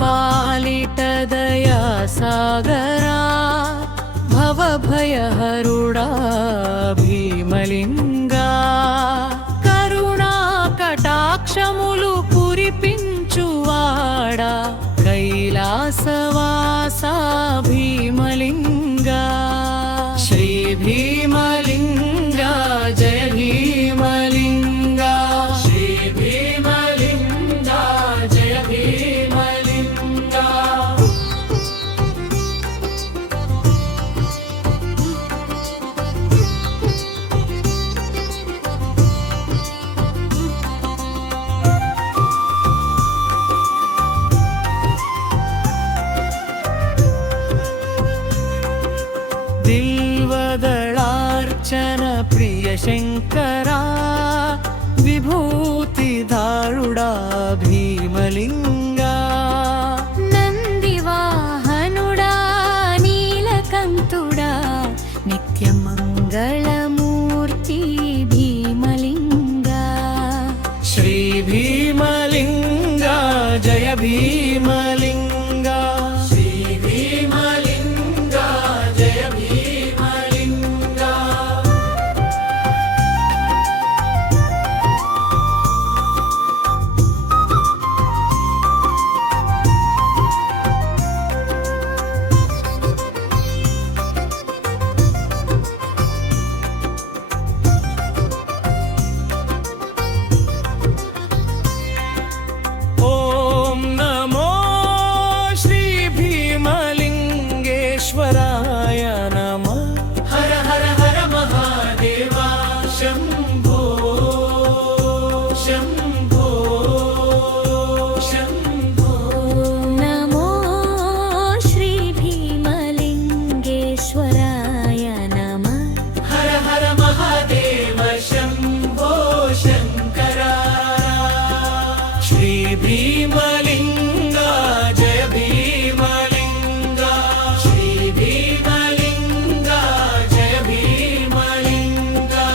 पालिट दया सागरा भवभयहरुडा भीमलिंगा करुणा कटाक्षमुलु कुरिपिंचुवाडा कैलासवासा भीमलिंगा श्री भीमलिंगा जय भीमलिंगा श्री भीमलिंगा जय भीमलिंगा दिल्वदलार्चन प्रिय शंकरा विभूतिधारुडा भीमलिंगा नंदिवाहनुडा नीलकंठुडा नित्यमंगलमूर्ति भीमलिंगा श्री भीमलिंगा जय भीमलिंगा श्री भीमलिंगा जय भीमलिंगा ओम नमो श्री भीमलिंगेश्वराय नमः हर हर हर महादेवा शंभो शंभो शंभो नमो श्री भीमलिंगेश्वराय नमः हर हर महादेव शंभो शंकरा श्री भीमलिंगा जय भीमलिंगा श्री भीमलिंगा जय भीमलिंगा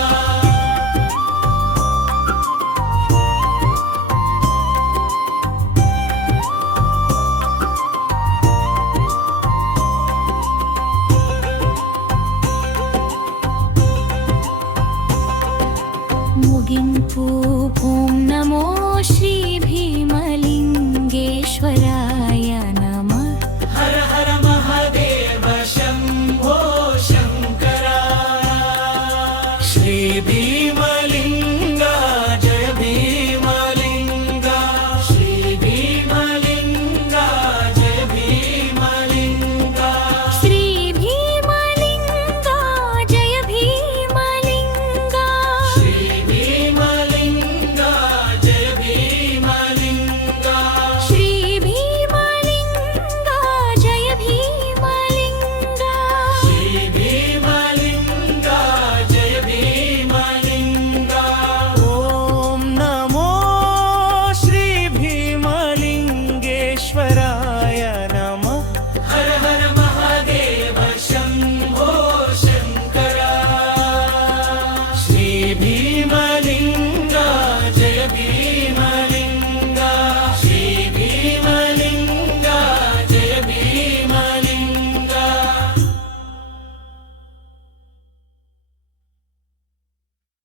मुगिंपु ओम नमो श्री भीमलिंगेश्वराय